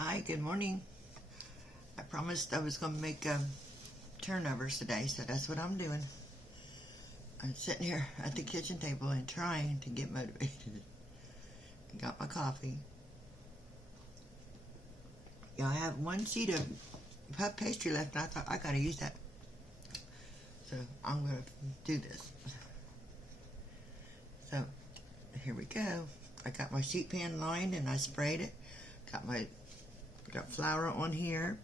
Hi, good morning. I promised I was going to make turnovers today, so that's what I'm doing. I'm sitting here at the kitchen table and trying to get motivated. I got my coffee. Yeah, I have one sheet of puff pastry left, and I thought I got to use that. So I'm going to do this. So here we go. I got my sheet pan lined and I sprayed it. Got flour on here.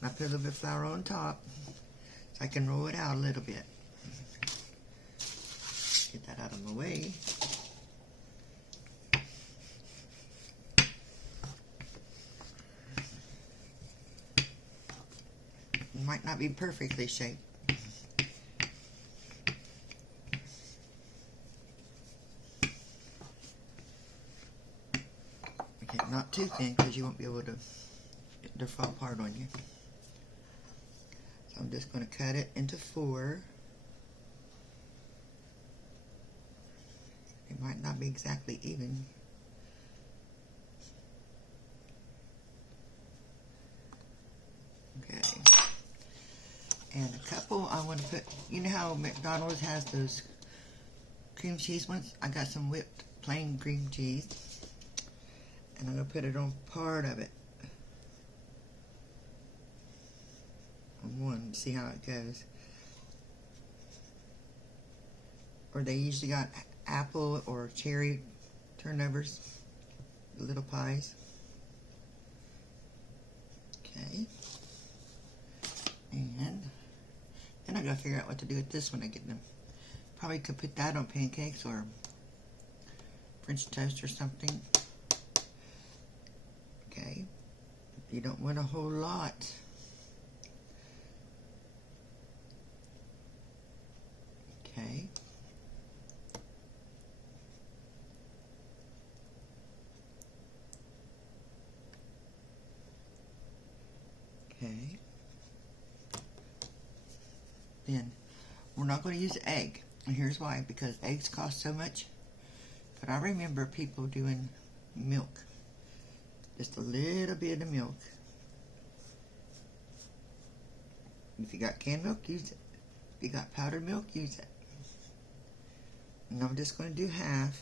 And I put a little bit of flour on top so I can roll it out a little bit. Get that out of my way. It might not be perfectly shaped. Okay, not too thin because you won't be able to, they'll fall apart on you. So I'm just going to cut it into 4. It might not be exactly even. Okay. And a couple I want to put, you know how McDonald's has those cream cheese ones? I got some whipped plain cream cheese. And I'm going to put it on part of it. On one, see how it goes. Or they usually got apple or cherry turnovers, the little pies. Okay. And then I gotta figure out what to do with this when I get them. Probably could put that on pancakes or French toast or something. Okay. You don't want a whole lot. Okay. Okay. Then we're not going to use egg. And here's why. Because eggs cost so much. But I remember people doing milk. Just a little bit of milk. If you got canned milk, use it. If you got powdered milk, use it. And I'm just going to do half.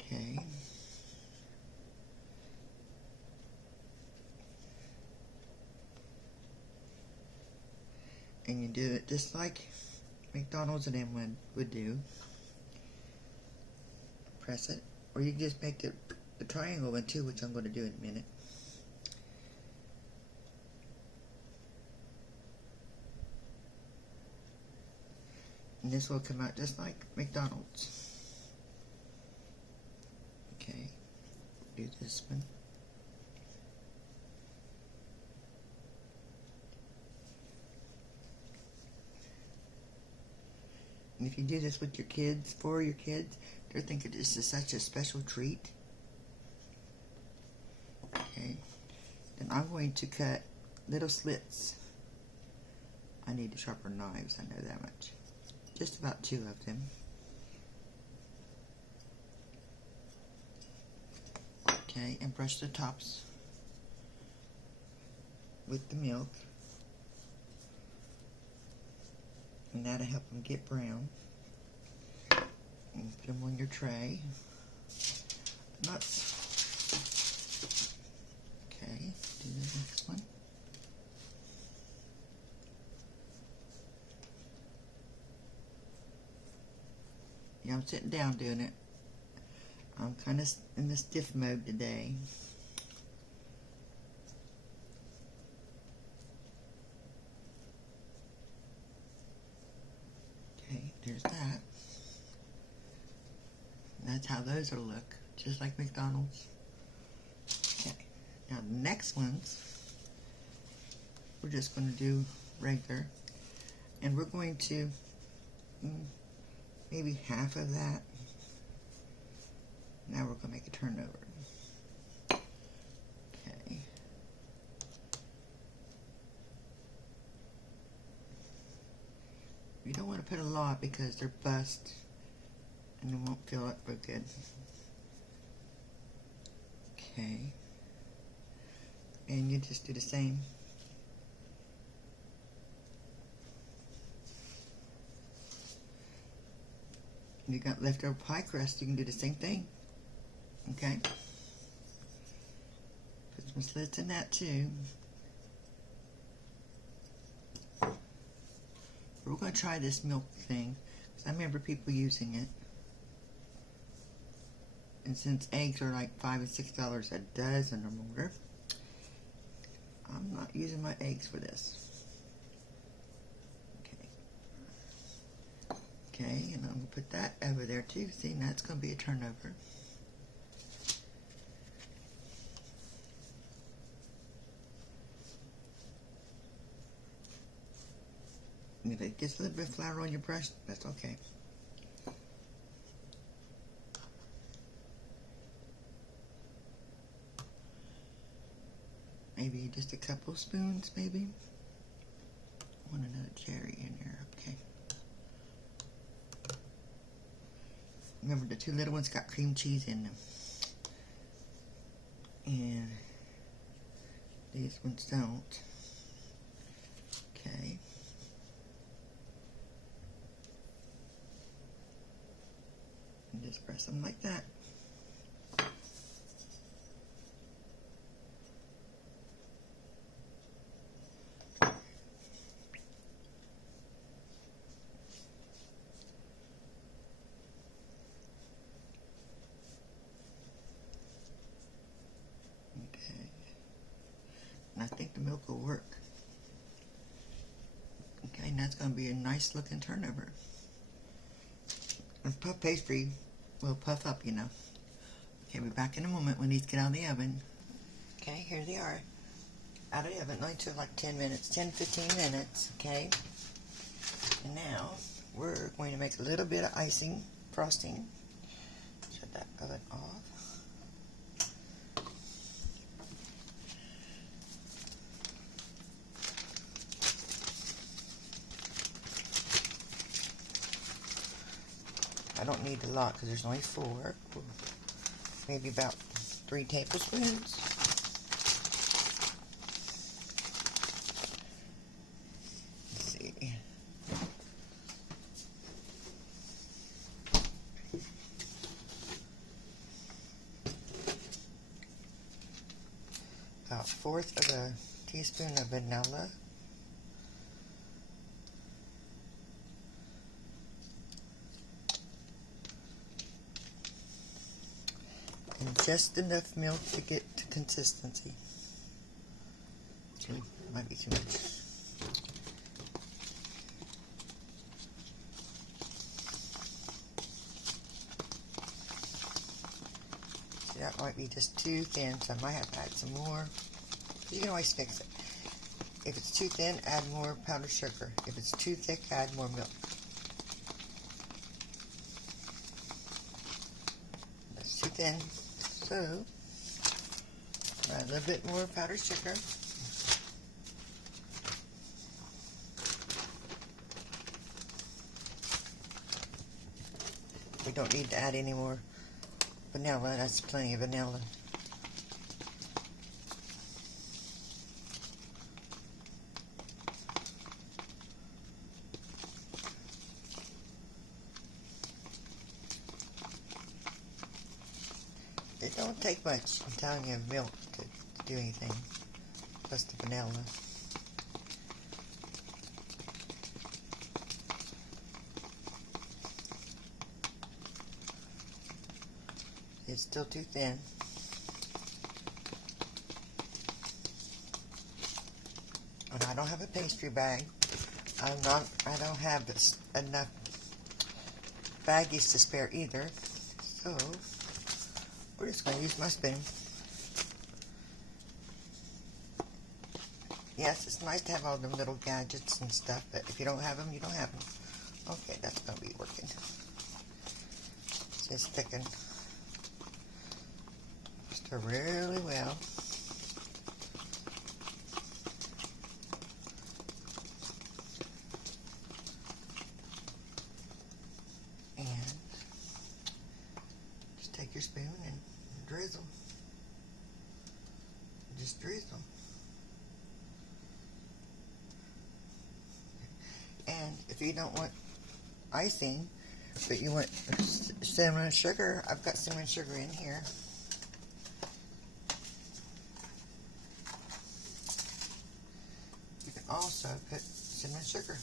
Okay. And you do it just like McDonald's and M would do. Press it. Or you can just make the triangle one too, which I'm going to do in a minute. And this will come out just like McDonald's. Okay. Do this one. And if you do this with your kids, for your kids, they're thinking this is such a special treat. Okay. Then I'm going to cut little slits. I need sharper knives, I know that much. Just about 2 of them. Okay, and brush the tops with the milk. And that'll help them get brown. And put them on your tray. Nuts. Okay, do the next one. Yeah, I'm sitting down doing it. I'm kind of in the stiff mode today. Okay, there's that. That's how those will look, just like McDonald's. Okay, now the next ones, we're just going to do regular. And we're going to, maybe half of that. Now we're going to make a turnover. Okay. You don't want to put a lot because they're bust and they won't fill up real good. Okay. And you just do the same. You got leftover pie crust, you can do the same thing. Okay? Put some slits in that too. We're going to try this milk thing, because I remember people using it. And since eggs are like $5 and $6 a dozen or more, I'm not using my eggs for this. Okay. Okay, and I'm going to put that over there too. See, now it's going to be a turnover. If it gets a little bit of flour on your brush, that's okay. Maybe just a couple spoons, maybe. I want another cherry in there, okay. Remember, the two little ones got cream cheese in them. And these ones don't. Okay. And just press them like that. And I think the milk will work. Okay, and that's going to be a nice looking turnover. And puff pastry will puff up, you know. Okay, we're back in a moment when these get out of the oven. Okay, here they are. Out of the oven, only took like 10 minutes, 10-15 minutes, okay? And now, we're going to make a little bit of icing, frosting. Shut that oven off. I don't need a lot because there's only 4. Maybe about 3 tablespoons. Let's see. About 1/4 of a teaspoon of vanilla. And just enough milk to get to consistency. Actually, might be too much. See, that might be just too thin, so I might have to add some more. You can always fix it. If it's too thin, add more powdered sugar. If it's too thick, add more milk. That's too thin. So, add a little bit more powdered sugar. We don't need to add any more vanilla. That's plenty of vanilla. It don't take much, I'm telling you, milk to do anything, plus the vanilla. It's still too thin. And I don't have a pastry bag. I don't have enough baggies to spare either. So we're just going to use my spoon. Yes, it's nice to have all them little gadgets and stuff, but if you don't have them, you don't have them. Okay, that's going to be working. Just thicken. Stir really well. And just take your spoon and drizzle. Just drizzle. And if you don't want icing, but you want cinnamon sugar, I've got cinnamon sugar in here. You can also put cinnamon sugar.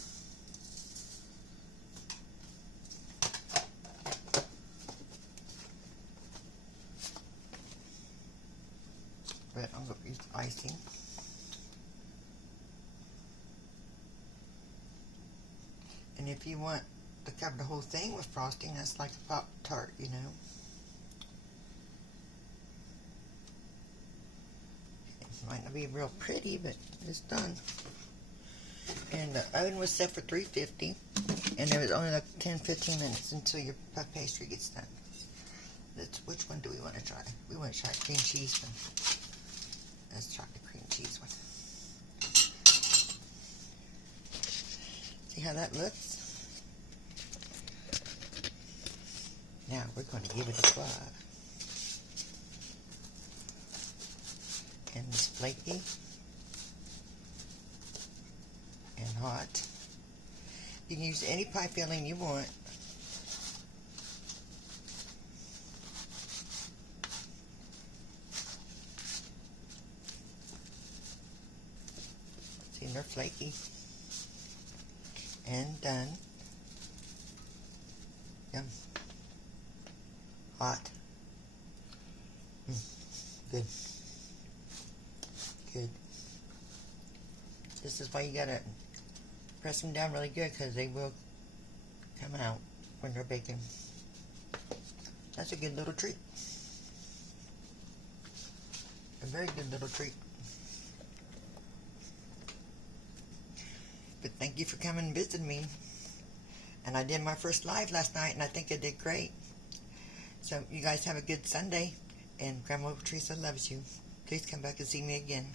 But I'm going to use icing. And if you want to cover the whole thing with frosting, that's like a Pop-Tart, you know. It might not be real pretty, but it's done. And the oven was set for 350, and it was only like 10-15 minutes until your puff pastry gets done. Which one do we want to try? We want to try cream cheese one. Let's try the cream cheese one. See how that looks? Now we're going to give it a try. And it's flaky and hot. You can use any pie filling you want. See, they're flaky and done. Yum. Hot. Good. Good. This is why you gotta press them down really good, because they will come out when they're baking. That's a good little treat. A very good little treat. But thank you for coming and visiting me. And I did my first live last night, and I think I did great. So you guys have a good Sunday, and Grandma Teresa loves you. Please come back and see me again.